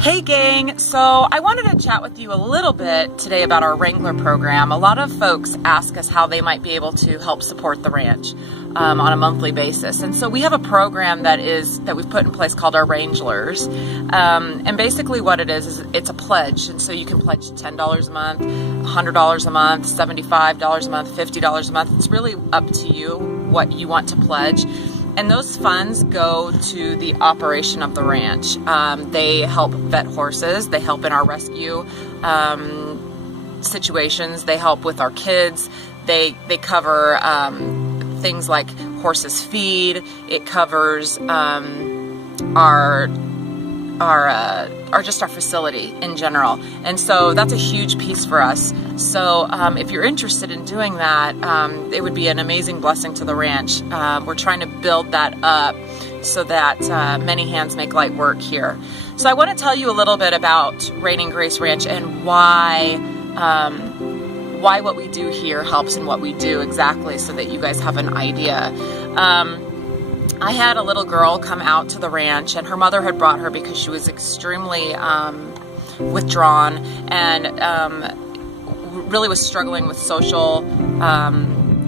Hey gang, so I wanted to chat with you a little bit today about our Wrangler program. A lot of folks ask us how they might be able to help support the ranch on a monthly basis. And so we have a program that we've put in place called our Wranglers. And basically what it is it's a pledge. And so you can pledge $10 a month, $100 a month, $75 a month, $50 a month. It's really up to you what you want to pledge. And those funds go to the operation of the ranch. They help vet horses. They help in our rescue situations. They help with our kids. They cover things like horses feed. It covers just our facility in general. And so that's a huge piece for us. So if you're interested in doing that, it would be an amazing blessing to the ranch. We're trying to build that up so that many hands make light work here. So I want to tell you a little bit about Reigning Grace Ranch and why what we do here helps in what we do exactly, so that you guys have an idea. I had a little girl come out to the ranch, and her mother had brought her because she was extremely withdrawn and really was struggling with social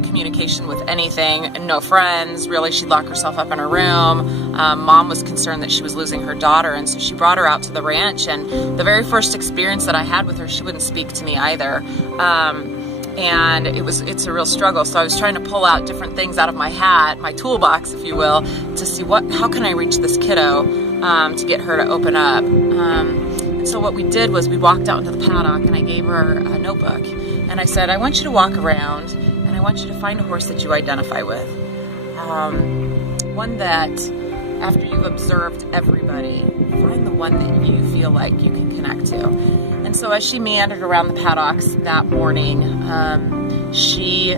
communication with anything, no friends. Really, she'd lock herself up in her room. Mom was concerned that she was losing her daughter, and so she brought her out to the ranch. And the very first experience that I had with her, she wouldn't speak to me either. And it's a real struggle. So I was trying to pull out different things out of my hat, my toolbox, if you will, to see how can I reach this kiddo to get her to open up. And so what we did was we walked out into the paddock, and I gave her a notebook, and I said, I want you to walk around, and I want you to find a horse that you identify with. One that, after you've observed everybody, find the one that you feel like you can connect to. And so as she meandered around the paddocks that morning, she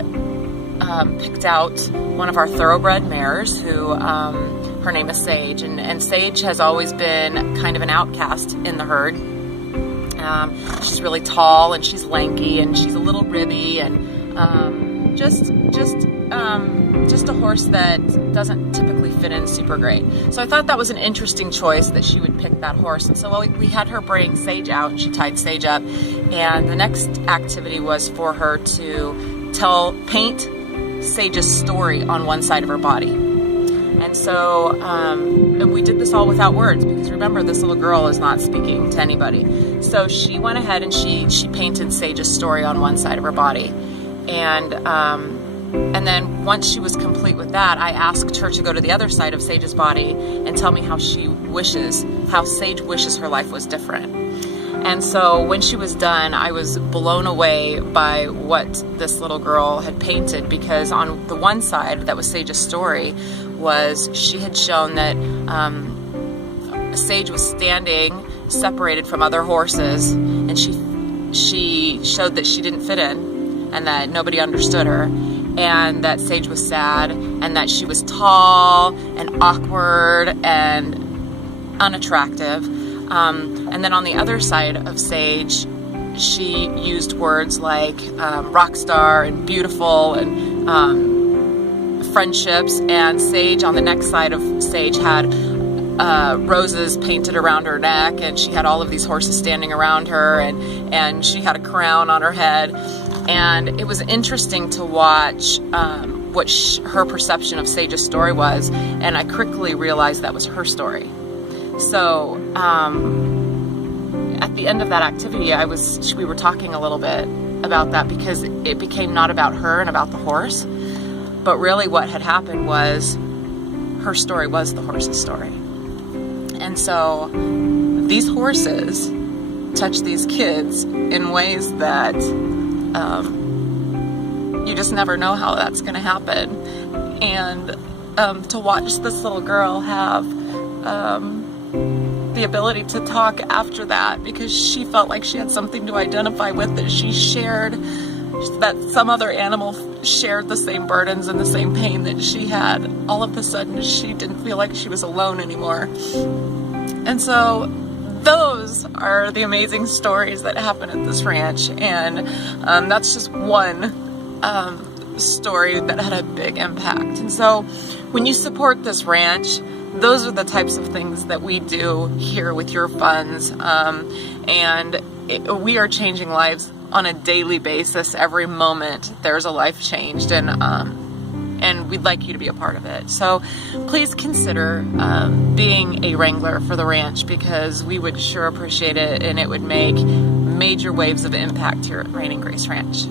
picked out one of our thoroughbred mares who, her name is Sage, and Sage has always been kind of an outcast in the herd. She's really tall, and she's lanky, and she's a little ribby, and just a horse that doesn't typically fit in super great. So I thought that was an interesting choice that she would pick that horse. And so we had her bring Sage out, and she tied Sage up. And the next activity was for her to paint Sage's story on one side of her body. And so and we did this all without words, because remember, this little girl is not speaking to anybody. So she went ahead and she painted Sage's story on one side of her body. And then once she was complete with that, I asked her to go to the other side of Sage's body and tell me how Sage wishes her life was different. And so when she was done, I was blown away by what this little girl had painted, because on the one side that was Sage's story was she had shown that Sage was standing separated from other horses, and she showed that she didn't fit in and that nobody understood her, and that Sage was sad, and that she was tall and awkward and unattractive. And then on the other side of Sage, she used words like rock star and beautiful and friendships. And Sage, on the next side of Sage, had roses painted around her neck, and she had all of these horses standing around her, and she had a crown on her head. And it was interesting to watch what her perception of Sage's story was, and I quickly realized that was her story. So at the end of that activity, we were talking a little bit about that, because it became not about her and about the horse, but really what had happened was her story was the horse's story. And so these horses touch these kids in ways that you just never know how that's going to happen. And to watch this little girl have the ability to talk after that, because she felt like she had something to identify with, that she shared, that some other animal shared the same burdens and the same pain that she had. All of a sudden, she didn't feel like she was alone anymore. And so those are the amazing stories that happen at this ranch, and that's just one story that had a big impact. And so when you support this ranch, those are the types of things that we do here with your funds, we are changing lives on a daily basis. Every moment there's a life changed, and we'd like you to be a part of it. So please consider being a Wrangler for the ranch, because we would sure appreciate it, and it would make major waves of impact here at Reigning Grace Ranch.